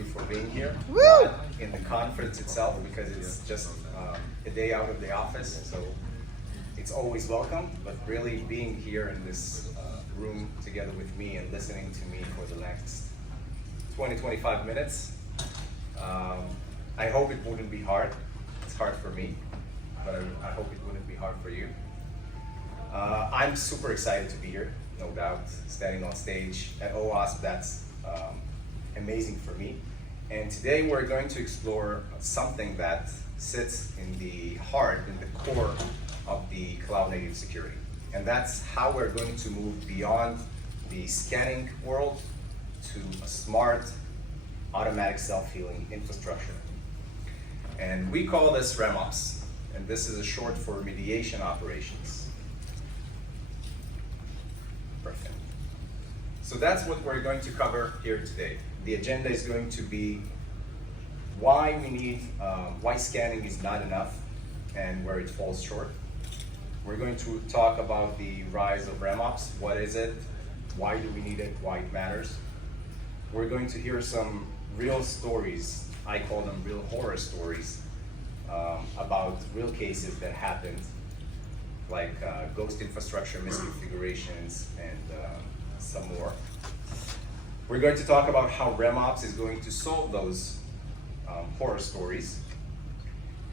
you for being here. Woo! Not in the conference itself, because it's just a day out of the office, so it's always welcome, but really being here in this room together with me and listening to me for the next 20-25 minutes. I hope it wouldn't be hard. It's hard for me, but I hope it wouldn't be hard for you. I'm super excited to be here, no doubt. Standing on stage at OWASP, that's amazing for me. And today we're going to explore something that sits in the heart, in the core of the cloud native security. And that's how we're going to move beyond the scanning world to a smart, automatic self-healing infrastructure. And we call this RemOps, and this is a short for Remediation Operations. Perfect. So that's what we're going to cover here today. The agenda is going to be why scanning is not enough and where it falls short. We're going to talk about the rise of RemOps. What is it? Why do we need it? Why it matters? We're going to hear some real stories. I call them real horror stories about real cases that happened, like ghost infrastructure misconfigurations and some more. We're going to talk about how RemOps is going to solve those horror stories.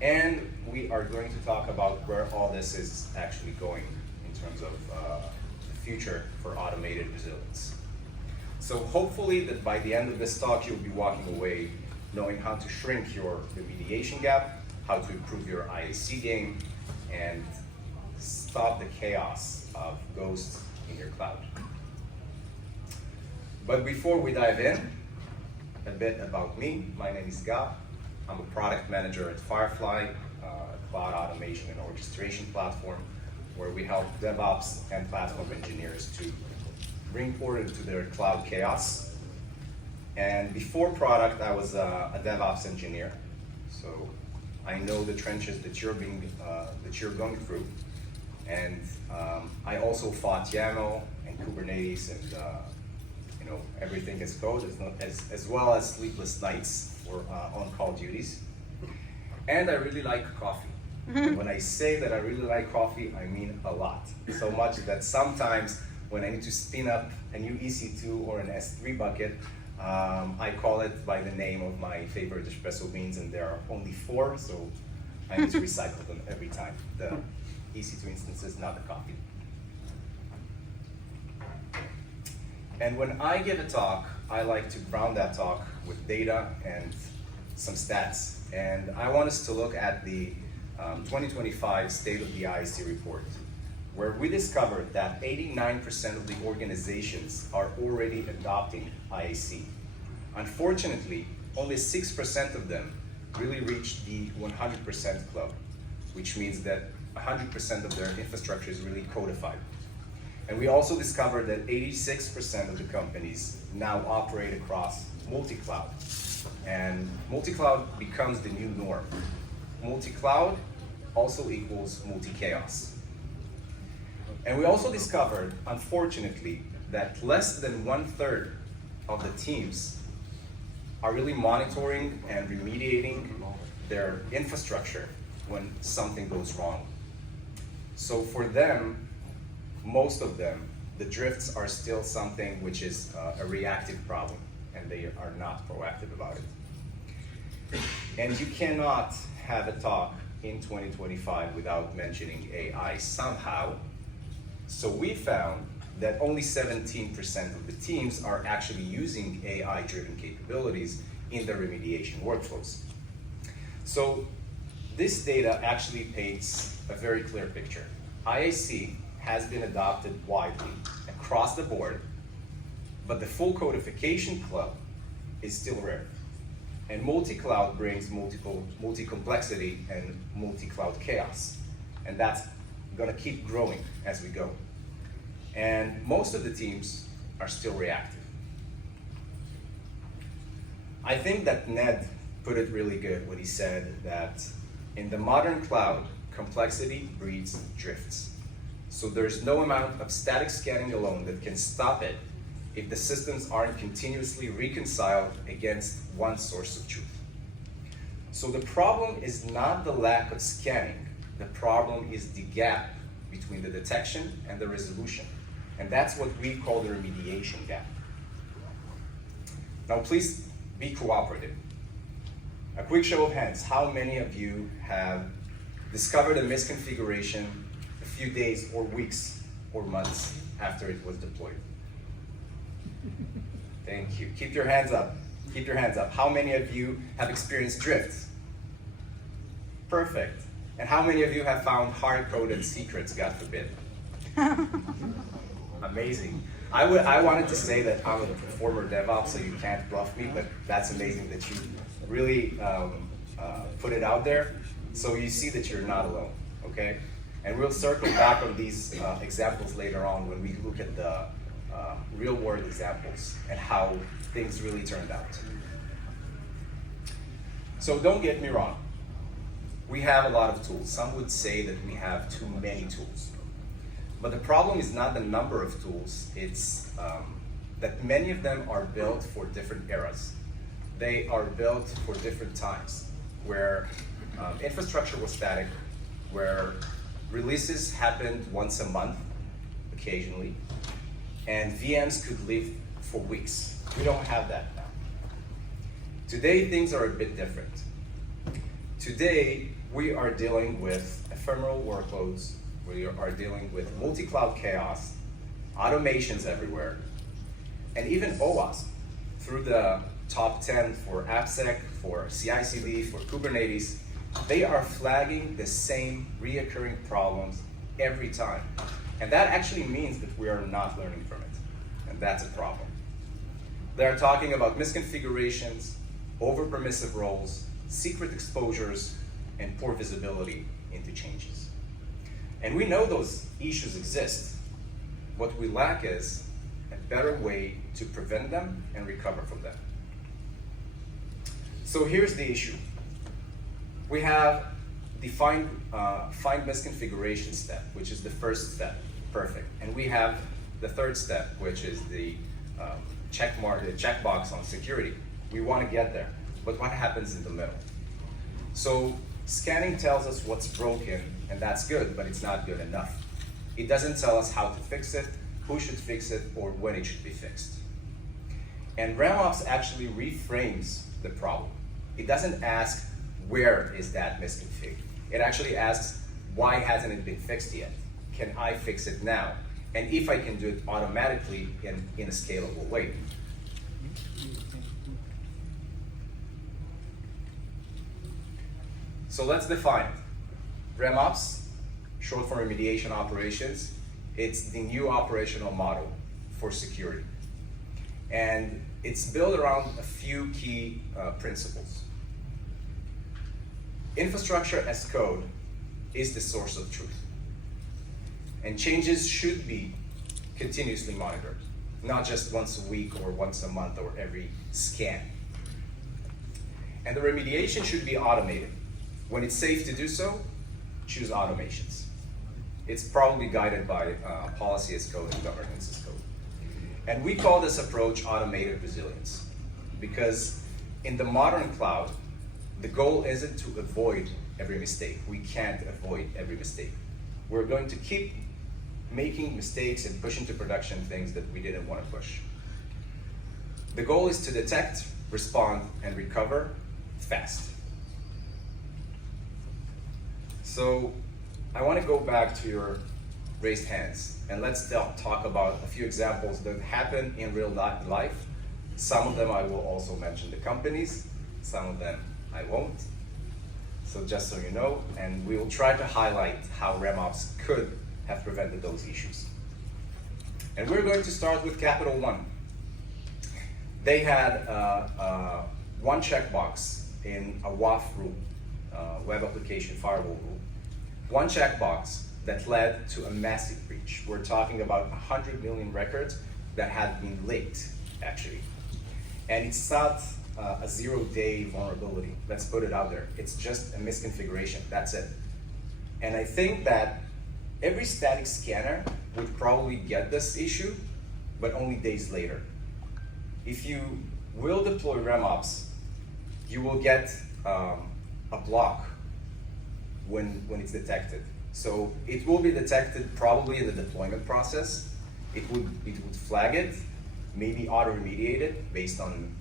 And we are going to talk about where all this is actually going in terms of the future for automated resilience. So hopefully that by the end of this talk, you'll be walking away knowing how to shrink your remediation gap, how to improve your IAC game, and stop the chaos of ghosts in your cloud. But before we dive in, a bit about me. My name is Gab. I'm a product manager at Firefly, a cloud automation and orchestration platform where we help DevOps and platform engineers to bring order to their cloud chaos. And before product, I was a DevOps engineer, so I know the trenches that you're going through. And I also fought YAML and Kubernetes and everything as code, as well as sleepless nights for on-call duties. And I really like coffee. When I say that I really like coffee, I mean a lot. So much that sometimes when I need to spin up a new EC2 or an S3 bucket, I call it by the name of my favorite espresso beans, and there are only 4, so I need to recycle them every time. The EC2 instances, not the coffee. And when I give a talk, I like to ground that talk with data and some stats. And I want us to look at the 2025 State of the IAC report, where we discovered that 89% of the organizations are already adopting IAC. Unfortunately, only 6% of them really reached the 100% club, which means that 100% of their infrastructure is really codified. And we also discovered that 86% of the companies now operate across multi-cloud. And multi-cloud becomes the new norm. Multi-cloud also equals multi-chaos. And we also discovered, unfortunately, that less than 1/3 of the teams are really monitoring and remediating their infrastructure when something goes wrong. So for them, most of them, the drifts are still something which is a reactive problem, and they are not proactive about it. And you cannot have a talk in 2025 without mentioning AI somehow. So we found that only 17% of the teams are actually using AI-driven capabilities in their remediation workflows. So this data actually paints a very clear picture. IAC has been adopted widely across the board, but the full codification club is still rare. And multi-cloud brings multi-complexity and multi-cloud chaos. And that's gonna keep growing as we go. And most of the teams are still reactive. I think that Ned put it really good when he said that in the modern cloud, complexity breeds drifts. So there's no amount of static scanning alone that can stop it if the systems aren't continuously reconciled against one source of truth. So the problem is not the lack of scanning. The problem is the gap between the detection and the resolution. And that's what we call the remediation gap. Now please be cooperative. A quick show of hands, how many of you have discovered a misconfiguration a few days or weeks or months after it was deployed? Thank you. Keep your hands up. Keep your hands up. How many of you have experienced drift? Perfect. And how many of you have found hard-coded secrets, God forbid? Amazing. I wanted to say that I'm a former DevOps, so you can't bluff me, but that's amazing that you really put it out there. So you see that you're not alone, okay? And we'll circle back on these examples later on when we look at the real-world examples and how things really turned out. So don't get me wrong. We have a lot of tools. Some would say that we have too many tools. But the problem is not the number of tools, it's that many of them are built for different eras. They are built for different times, where infrastructure was static, where releases happened once a month, occasionally, and VMs could live for weeks. We don't have that now. Today, things are a bit different. Today, we are dealing with ephemeral workloads. We are dealing with multi-cloud chaos, automations everywhere, and even OWASP through the top 10 for AppSec, for CI/CD, for Kubernetes. They are flagging the same reoccurring problems every time. And that actually means that we are not learning from it. And that's a problem. They're talking about misconfigurations, over-permissive roles, secret exposures, and poor visibility into changes. And we know those issues exist. What we lack is a better way to prevent them and recover from them. So here's the issue. We have the find misconfiguration step, which is the first step, perfect. And we have the third step, which is the checkbox on security. We want to get there, but what happens in the middle? So scanning tells us what's broken, and that's good, but it's not good enough. It doesn't tell us how to fix it, who should fix it, or when it should be fixed. And RemOps actually reframes the problem. It doesn't ask, where is that misconfig? It actually asks, why hasn't it been fixed yet? Can I fix it now? And if I can do it automatically in a scalable way. So let's define it. RemOps, short for Remediation Operations, it's the new operational model for security. And it's built around a few key principles. Infrastructure as code is the source of truth. And changes should be continuously monitored, not just once a week or once a month or every scan. And the remediation should be automated. When it's safe to do so, choose automations. It's probably guided by policy as code and governance as code. And we call this approach automated resilience, because in the modern cloud, the goal isn't to avoid every mistake. We can't avoid every mistake. We're going to keep making mistakes and push into production things that we didn't want to push. The goal is to detect, respond, and recover fast. So I want to go back to your raised hands, and let's talk about a few examples that happen in real life. Some of them I will also mention the companies, some of them I won't. So just so you know, and we will try to highlight how RemOps could have prevented those issues. And we're going to start with Capital One. They had one checkbox in a WAF rule, Web Application Firewall rule. One checkbox that led to a massive breach. We're talking about 100 million records that had been leaked, actually. And it's not a 0-day vulnerability. Let's put it out there. It's just a misconfiguration, that's it. And I think that every static scanner would probably get this issue but only days later. If you will deploy RemOps, you will get a block when it's detected. So it will be detected probably in the deployment process. It would flag it, maybe auto-remediate it based on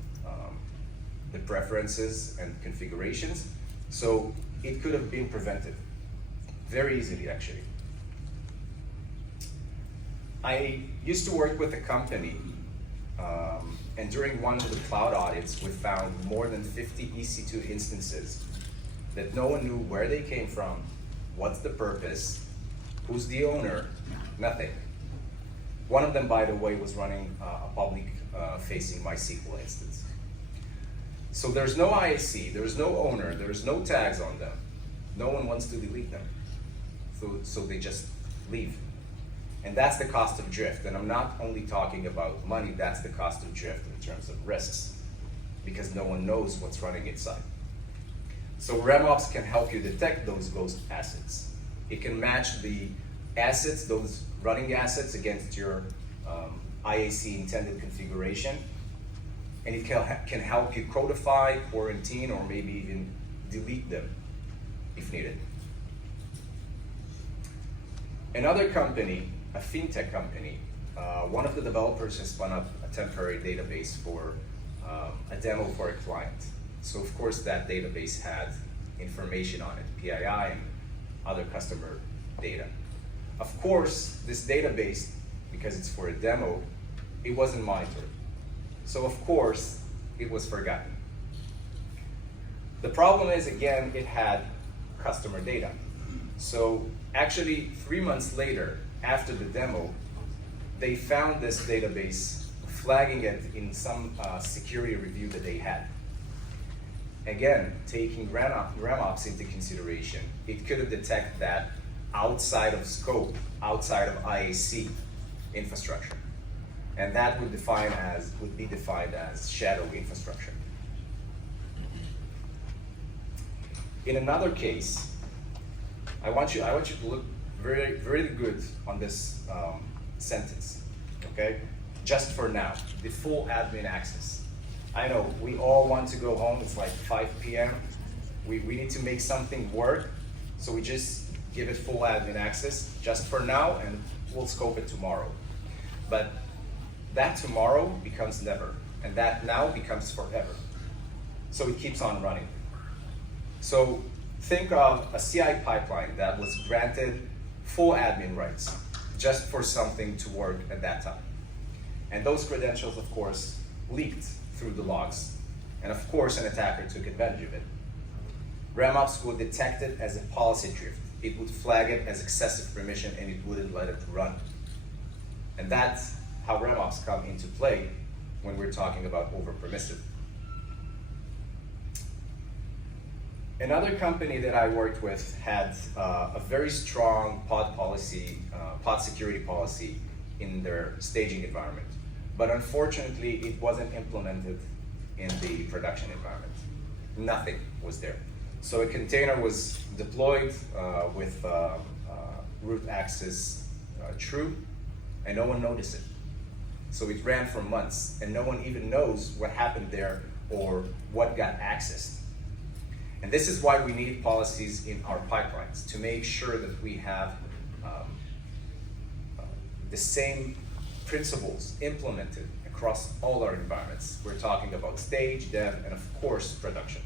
the preferences and configurations. So it could have been prevented very easily, actually. I used to work with a company, and during one of the cloud audits, we found more than 50 EC2 instances that no one knew where they came from, what's the purpose, who's the owner, nothing. One of them, by the way, was running a public-facing MySQL instance. So there's no IAC, there's no owner, there's no tags on them. No one wants to delete them. So they just leave. And that's the cost of drift. And I'm not only talking about money, that's the cost of drift in terms of risks, because no one knows what's running inside. So RemOps can help you detect those ghost assets. It can match the assets, those running assets, against your IAC intended configuration. And it can help you codify, quarantine, or maybe even delete them if needed. Another company, a fintech company, one of the developers has spun up a temporary database for a demo for a client. So of course that database had information on it, PII and other customer data. Of course, this database, because it's for a demo, it wasn't monitored. So of course, it was forgotten. The problem is, again, it had customer data. So actually, 3 months later, after the demo, they found this database, flagging it in some security review that they had. Again, taking RemOps into consideration, it could have detected that outside of scope, outside of IAC infrastructure. And that would be defined as shadow infrastructure. In another case, I want you to look very, very good on this sentence, okay? Just for now, the full admin access. I know we all want to go home, it's like 5 p.m. We need to make something work, so we just give it full admin access just for now, and we'll scope it tomorrow. But that tomorrow becomes never, and that now becomes forever. So it keeps on running. So think of a CI pipeline that was granted full admin rights just for something to work at that time. And those credentials, of course, leaked through the logs. And of course, an attacker took advantage of it. RemOps would detect it as a policy drift. It would flag it as excessive permission, and it wouldn't let it run. And that's how RemOps come into play when we're talking about over-permissive. Another company that I worked with had a very strong pod security policy in their staging environment. But unfortunately, it wasn't implemented in the production environment. Nothing was there. So a container was deployed with root access true, and no one noticed it. So it ran for months, and no one even knows what happened there or what got accessed. And this is why we need policies in our pipelines, to make sure that we have the same principles implemented across all our environments. We're talking about stage, dev, and of course, production.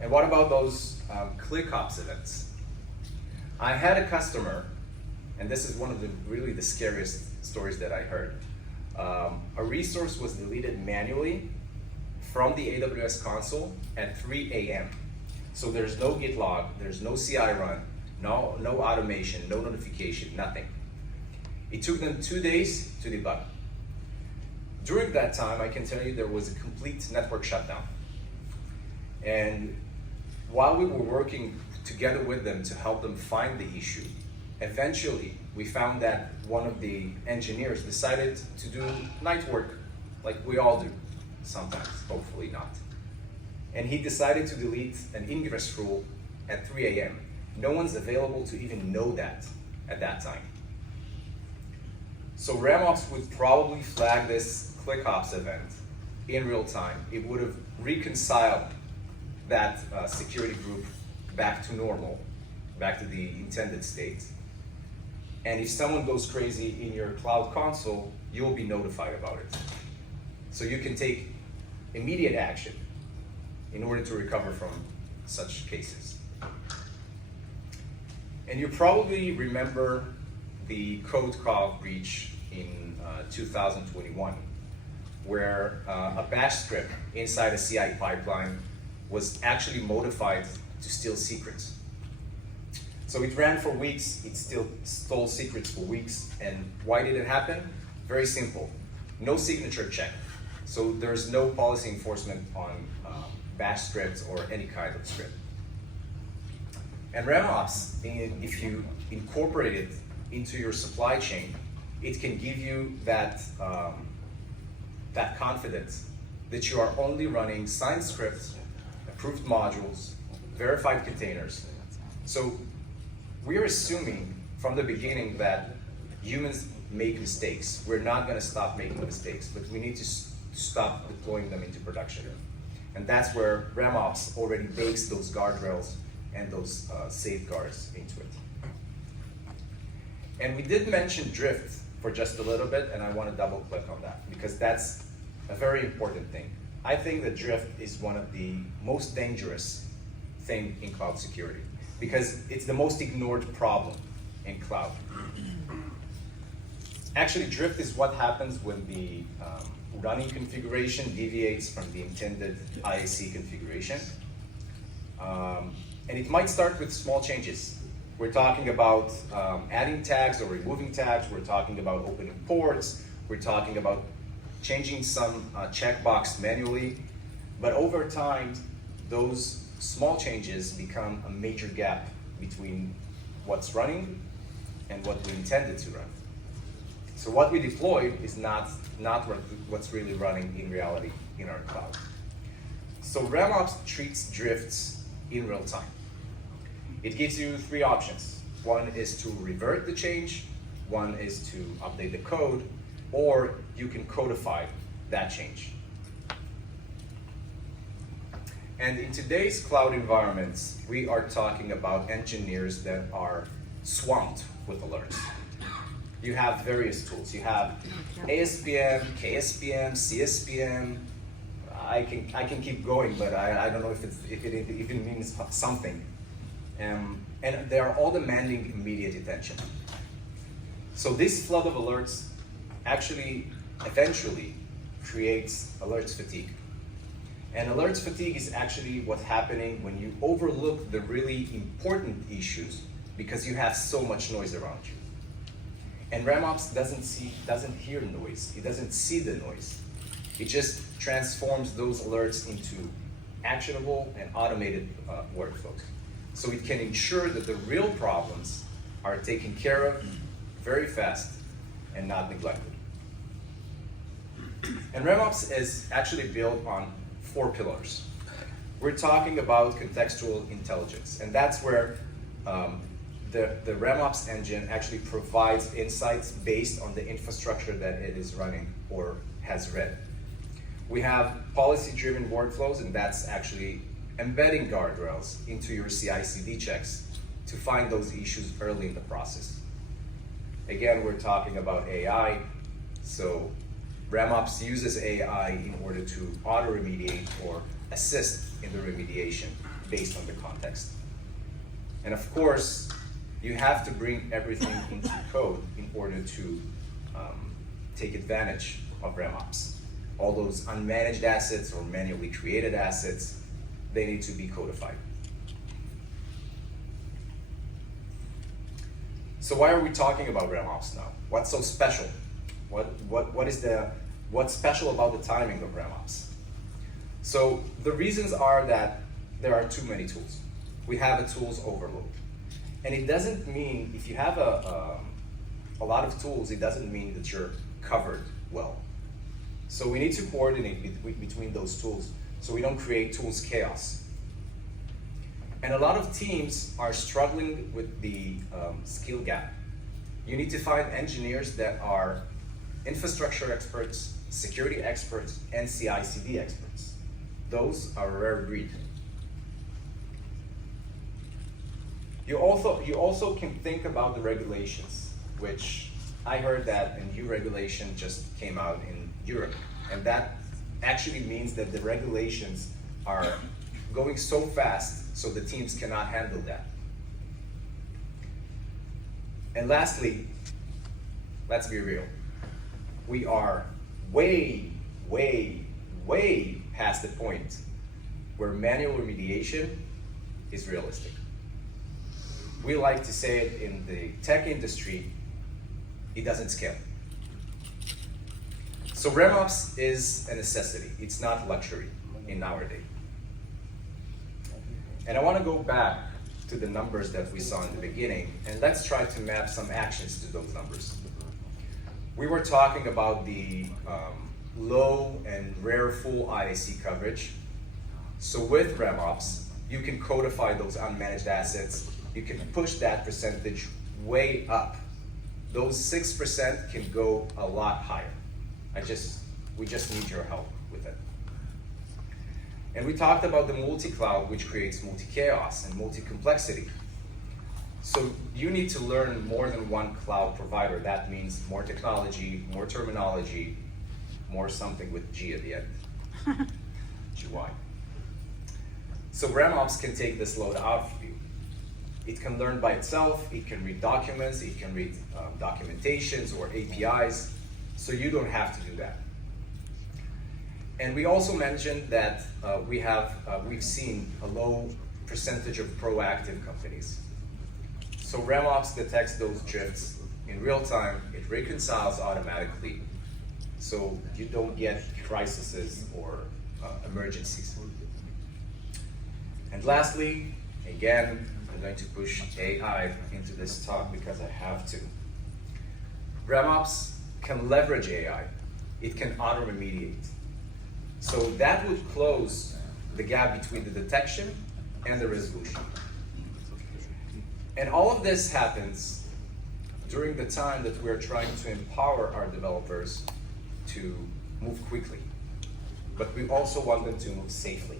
And what about those ClickOps events? I had a customer, and this is one of the really the scariest stories that I heard. A resource was deleted manually from the AWS console at 3 a.m. So there's no Git log, there's no CI run, no automation, no notification, nothing. It took them 2 days to debug. During that time, I can tell you there was a complete network shutdown. And while we were working together with them to help them find the issue, eventually we found that one of the engineers decided to do night work, like we all do sometimes, hopefully not. And he decided to delete an ingress rule at 3 a.m. No one's available to even know that at that time. So RemOps would probably flag this ClickOps event in real time. It would have reconciled that security group back to normal, back to the intended state. And if someone goes crazy in your cloud console, you'll be notified about it. So you can take immediate action in order to recover from such cases. And you probably remember the code call breach in 2021, where a bash script inside a CI pipeline was actually modified to steal secrets. So it ran for weeks, it still stole secrets for weeks, and why did it happen? Very simple, no signature check. So there's no policy enforcement on bash scripts or any kind of script. And RemOps, if you incorporate it into your supply chain, it can give you that, that confidence that you are only running signed scripts, approved modules, verified containers. So we're assuming from the beginning that humans make mistakes. We're not going to stop making mistakes, but we need to stop deploying them into production. And that's where RemOps already bakes those guardrails and those safeguards into it. And we did mention drift for just a little bit, and I want to double click on that because that's a very important thing. I think that drift is one of the most dangerous thing in cloud security because it's the most ignored problem in cloud. Actually, drift is what happens when the running configuration deviates from the intended IAC configuration. And it might start with small changes. We're talking about adding tags or removing tags. We're talking about opening ports. We're talking about changing some checkbox manually. But over time, those small changes become a major gap between what's running and what we intended to run. So what we deployed is not what's really running in reality in our cloud. So RemOps treats drifts in real time. It gives you three options. One is to revert the change, one is to update the code, or you can codify that change. And in today's cloud environments, we are talking about engineers that are swamped with alerts. You have various tools. You have ASPM, KSPM, CSPM. I can keep going, but I don't know if it even means something. And they are all demanding immediate attention. So this flood of alerts actually eventually creates alerts fatigue. And alerts fatigue is actually what's happening when you overlook the really important issues because you have so much noise around you. And RemOps doesn't hear noise. It doesn't see the noise. It just transforms those alerts into actionable and automated workflows. So it can ensure that the real problems are taken care of very fast and not neglected. And RemOps is actually built on 4 pillars. We're talking about contextual intelligence, and that's where the RemOps engine actually provides insights based on the infrastructure that it is running or has read. We have policy-driven workflows, and that's actually embedding guardrails into your CI/CD checks to find those issues early in the process. Again, we're talking about AI, so RemOps uses AI in order to auto-remediate or assist in the remediation based on the context. And of course, you have to bring everything into code in order to take advantage of RemOps. All those unmanaged assets or manually created assets, they need to be codified. So why are we talking about RemOps now? What's so special? What's special about the timing of RemOps? So the reasons are that there are too many tools. We have a tools overload. And it doesn't mean, if you have a lot of tools, it doesn't mean that you're covered well. So we need to coordinate between those tools so we don't create tools chaos. And a lot of teams are struggling with the skill gap. You need to find engineers that are infrastructure experts, security experts, and CI/CD experts. Those are a rare breed. You also can think about the regulations, which I heard that a new regulation just came out in Europe, and that actually means that the regulations are going so fast so the teams cannot handle that. And lastly, let's be real. We are way, way, way past the point where manual remediation is realistic. We like to say it in the tech industry, it doesn't scale. So RemOps is a necessity. It's not luxury in our day. And I want to go back to the numbers that we saw in the beginning, and let's try to map some actions to those numbers. We were talking about the low and rare full IAC coverage. So with RemOps, you can codify those unmanaged assets. You can push that percentage way up. Those 6% can go a lot higher. We just need your help with it. And we talked about the multi-cloud, which creates multi-chaos and multi-complexity. So you need to learn more than one cloud provider. That means more technology, more terminology, more something with G at the end. GY. So RemOps can take this load out of you. It can learn by itself, it can read documents, it can read documentations or APIs, so you don't have to do that. And we also mentioned that we've seen a low percentage of proactive companies. So RemOps detects those drifts in real time, it reconciles automatically, so you don't get crises or emergencies. And lastly, again, I'm going to push AI into this talk because I have to. RemOps can leverage AI. It can auto-remediate. So that would close the gap between the detection and the resolution. And all of this happens during the time that we're trying to empower our developers to move quickly. But we also want them to move safely.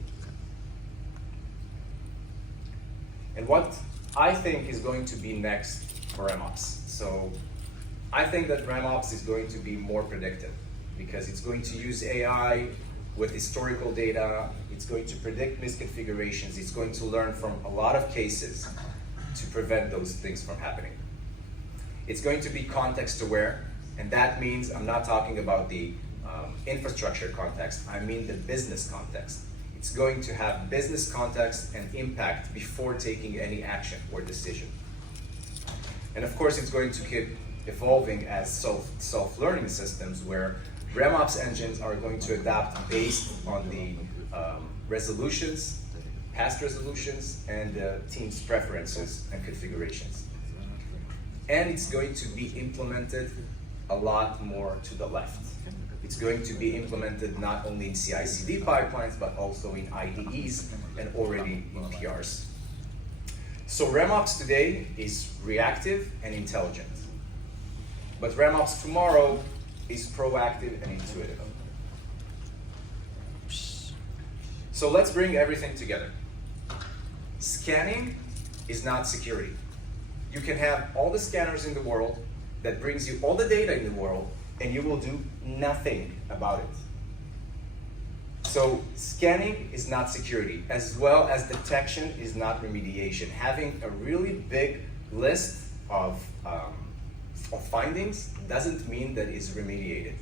And what I think is going to be next for RemOps. So I think that RemOps is going to be more predictive because it's going to use AI with historical data. It's going to predict misconfigurations. It's going to learn from a lot of cases to prevent those things from happening. It's going to be context aware, and that means I'm not talking about the infrastructure context, I mean the business context. It's going to have business context and impact before taking any action or decision. And of course, it's going to keep evolving as self-learning systems where RemOps engines are going to adapt based on the resolutions, past resolutions, and the team's preferences and configurations. And it's going to be implemented a lot more to the left. It's going to be implemented not only in CI/CD pipelines, but also in IDEs and already in PRs. So RemOps today is reactive and intelligent. But RemOps tomorrow is proactive and intuitive. So let's bring everything together. Scanning is not security. You can have all the scanners in the world that brings you all the data in the world, and you will do nothing about it. So scanning is not security, as well as detection is not remediation. Having a really big list of findings doesn't mean that it's remediated.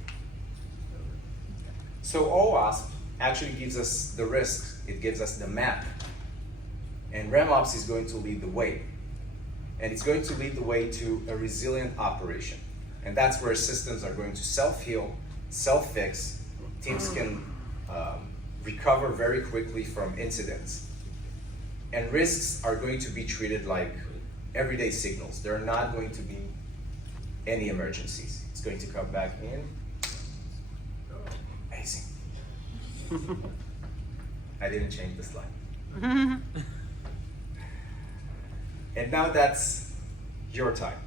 So OWASP actually gives us the risks, it gives us the map, and RemOps is going to lead the way. And it's going to lead the way to a resilient operation. And that's where systems are going to self-heal, self-fix. Teams can recover very quickly from incidents. And risks are going to be treated like everyday signals. There are not going to be any emergencies. It's going to come back in. Amazing. I didn't change the slide. And now that's your time.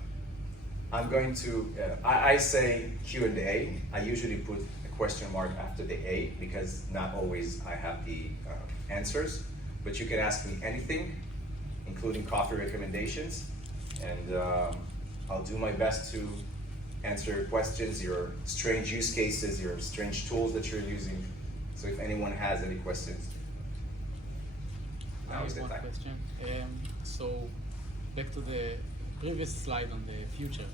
I'm going to, I say Q&A. I usually put a question mark after the A because not always I have the answers, but you can ask me anything, including coffee recommendations, and I'll do my best to answer your questions, your strange use cases, your strange tools that you're using. So if anyone has any questions, now is the time. Question. So back to the previous slide on the future.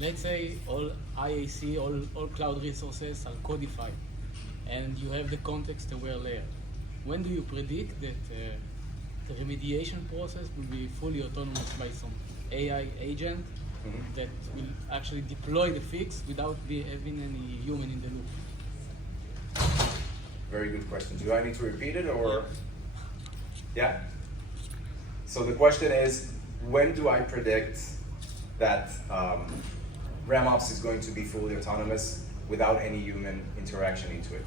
Let's say all IAC, all cloud resources are codified, and you have the context-aware layer. When do you predict that the remediation process will be fully autonomous by some AI agent that will actually deploy the fix without having any human in the loop? Very good question. Do I need to repeat it or? Yeah? So the question is, when do I predict that RemOps is going to be fully autonomous without any human interaction into it?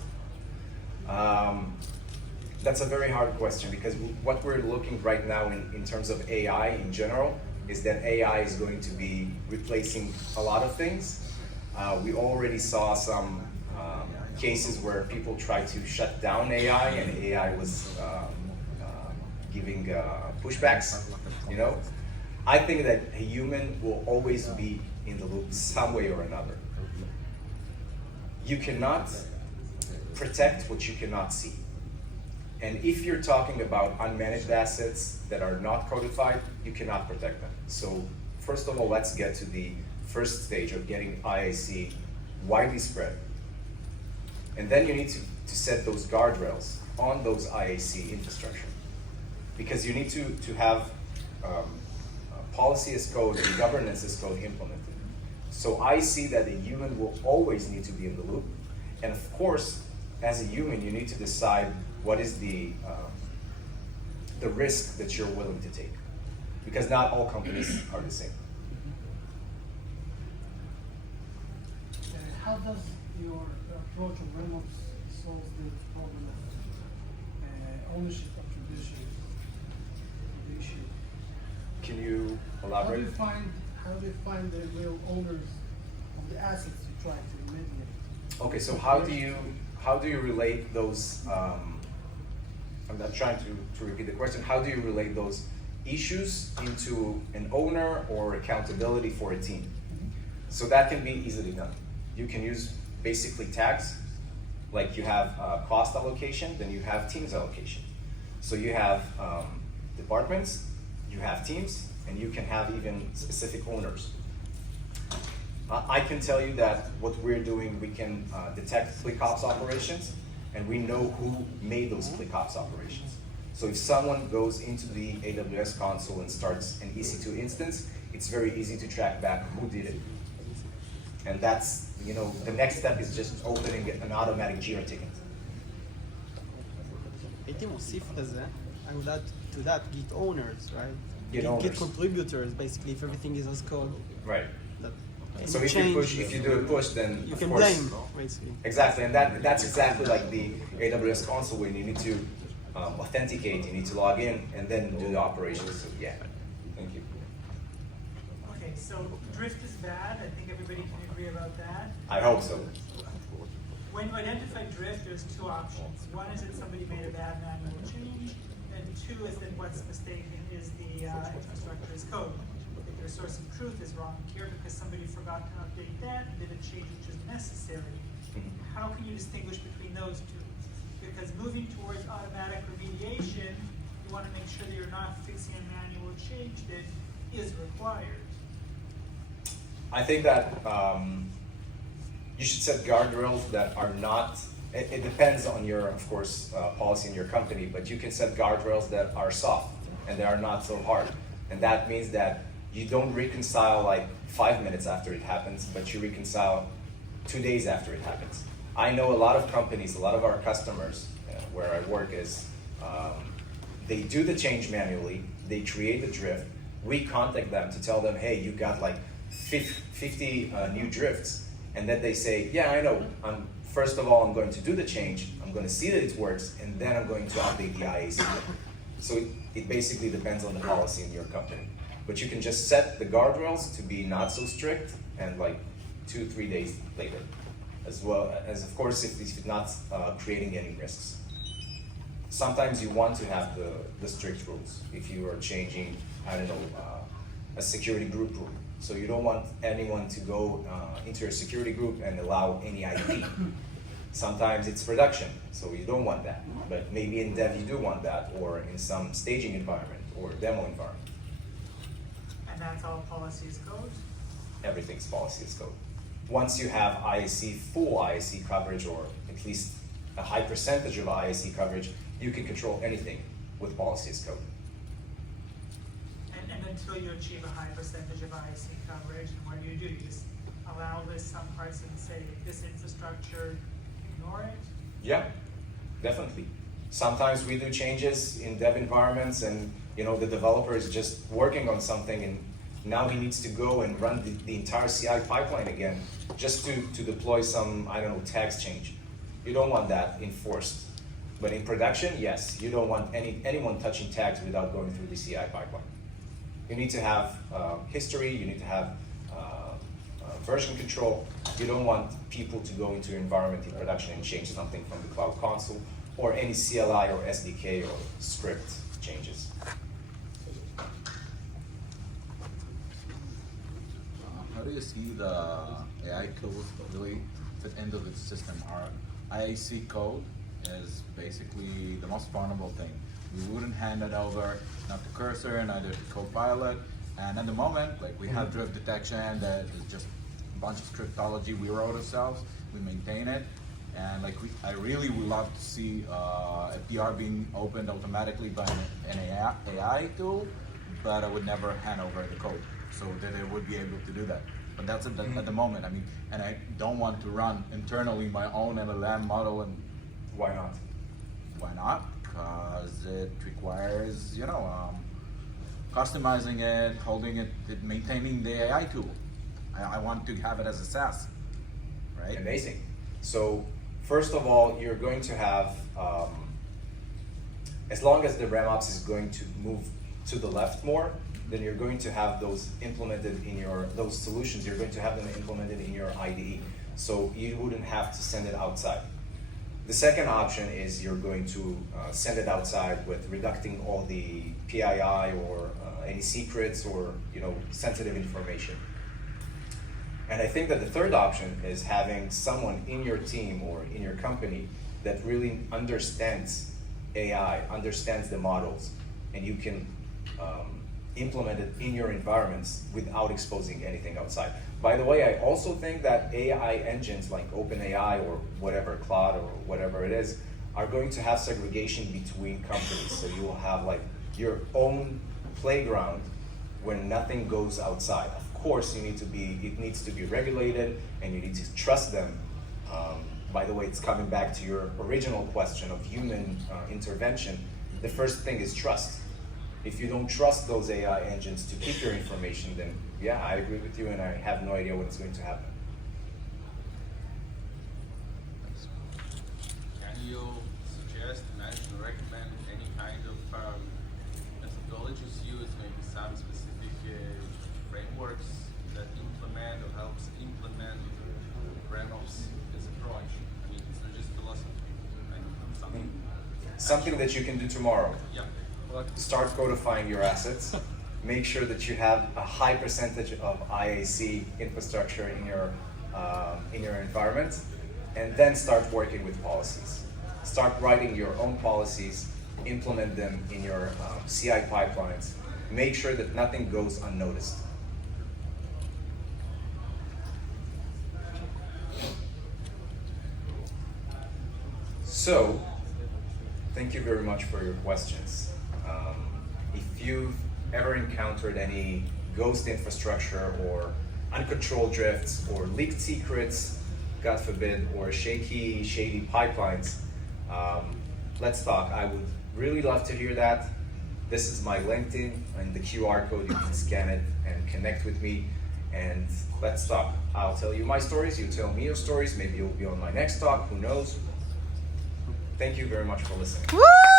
That's a very hard question because what we're looking right now in terms of AI in general is that AI is going to be replacing a lot of things. We already saw some cases where people tried to shut down AI and AI was giving pushbacks, you know? I think that a human will always be in the loop some way or another. You cannot protect what you cannot see. And if you're talking about unmanaged assets that are not codified, you cannot protect them. So first of all, let's get to the first stage of getting IAC widely spread. And then you need to set those guardrails on those IAC infrastructure. Because you need to have policy as code and governance as code implemented. So I see that a human will always need to be in the loop. And of course, as a human, you need to decide what is the risk that you're willing to take. Because not all companies are the same. How does your approach of RemOps solve the problem of ownership attribution issue? Can you elaborate? How do you find the real owners of the assets you try to remediate? Okay, so how do you relate those? I'm not trying to repeat the question. How do you relate those issues into an owner or accountability for a team? So that can be easily done. You can use basically tags, like you have cost allocation, then you have teams allocation. So you have departments, you have teams, and you can have even specific owners. I can tell you that what we're doing, we can detect ClickOps operations, and we know who made those ClickOps operations. So if someone goes into the AWS console and starts an EC2 instance, it's very easy to track back who did it. And that's, you know, the next step is just opening an automatic Jira ticket. הייתי מוסיף לזה, I would add to that Git owners, right? Git Git contributors, basically, if everything is as code. Right. That So if you do a push, then you of can course, blame, basically. Exactly, and that's exactly like the AWS console when you need to authenticate, you need to log in, and then do the operations. So yeah, thank you. Okay, so drift is bad. I think everybody can agree about that. I hope so. When you identify drift, there's two options. One is that somebody made a bad manual change, and two is that what's mistaken is the infrastructure as code. If their source of truth is wrong here because somebody forgot to update that and did a change which is necessary. How can you distinguish between those two? Because moving towards automatic remediation, you want to make sure that you're not fixing a manual change that is required. I think that you should set guardrails that are not, it depends on your, of course, policy in your company, but you can set guardrails that are soft and they are not so hard. And that means that you don't reconcile like 5 minutes after it happens, but you reconcile 2 days after it happens. I know a lot of companies, a lot of our customers where I work is, they do the change manually, they create the drift, we contact them to tell them, hey, you got like 50 new drifts, and then they say, yeah, I know, first of all, I'm going to do the change, I'm going to see that it works, and then I'm going to update the IAC. So it basically depends on the policy in your company. But you can just set the guardrails to be not so strict, and like 2-3 days later, as well as, of course, if it's not creating any risks. Sometimes you want to have the strict rules if you are changing, I don't know, a security group rule. So you don't want anyone to go into your security group and allow any ID. Sometimes it's production, so you don't want that. But maybe in dev you do want that, or in some staging environment or demo environment. And that's all policy as code? Everything's policy as code. Once you have IAC, full IAC coverage, or at least a high percentage of IAC coverage, you can control anything with policy as code. And until you achieve a high percentage of IAC coverage, and what do? You just allow this some parts and say, this infrastructure, ignore it? Yeah, definitely. Sometimes we do changes in dev environments, and the developer is just working on something, and now he needs to go and run the entire CI pipeline again just to deploy some, I don't know, tags change. You don't want that enforced. But in production, yes, you don't want anyone touching tags without going through the CI pipeline. You need to have history, you need to have version control. You don't want people to go into your environment in production and change something from the cloud console, or any CLI or SDK or script changes. How do you see the AI tools really fit into the system? Our IAC code is basically the most vulnerable thing. We wouldn't hand it over, not to Cursor, neither to Copilot. And at the moment, like we have drift detection that is just a bunch of scriptology we wrote ourselves, we maintain it. And like I really would love to see a PR being opened automatically by an AI tool, but I would never hand over the code so that it would be able to do that. But that's at the moment. I mean, and I don't want to run internally my own LLM model. And why not? Why not? Because it requires, customizing it, holding it, maintaining the AI tool. I want to have it as a SaaS, right? Amazing. So first of all, you're going to have, as long as the RemOps is going to move to the left more, then you're going to have those implemented in those solutions, you're going to have them implemented in your IDE. So you wouldn't have to send it outside. The second option is you're going to send it outside with reducting all the PII or any secrets or sensitive information. And I think that the third option is having someone in your team or in your company that really understands AI, understands the models, and you can implement it in your environments without exposing anything outside. By the way, I also think that AI engines like OpenAI or whatever, Claude or whatever it is, are going to have segregation between companies. So you will have like your own playground when nothing goes outside. Of course, it needs to be regulated, and you need to trust them. By the way, it's coming back to your original question of human intervention. The first thing is trust. If you don't trust those AI engines to keep your information, then yeah, I agree with you, and I have no idea what's going to happen. Can you suggest, mention, recommend any kind of methodologies used, maybe some specific frameworks that implement or helps implement RemOps as approach? I mean, it's not just philosophy, like something. Something that you can do tomorrow. Yeah. Start codifying your assets. Make sure that you have a high percentage of IAC infrastructure in your environment, and then start working with policies. Start writing your own policies, implement them in your CI pipelines. Make sure that nothing goes unnoticed. So, thank you very much for your questions. If you've ever encountered any ghost infrastructure or uncontrolled drifts or leaked secrets, God forbid, or shady pipelines, let's talk. I would really love to hear that. This is my LinkedIn and the QR code. You can scan it and connect with me, and let's talk. I'll tell you my stories, you tell me your stories. Maybe you'll be on my next talk, who knows? Thank you very much for listening. Woo!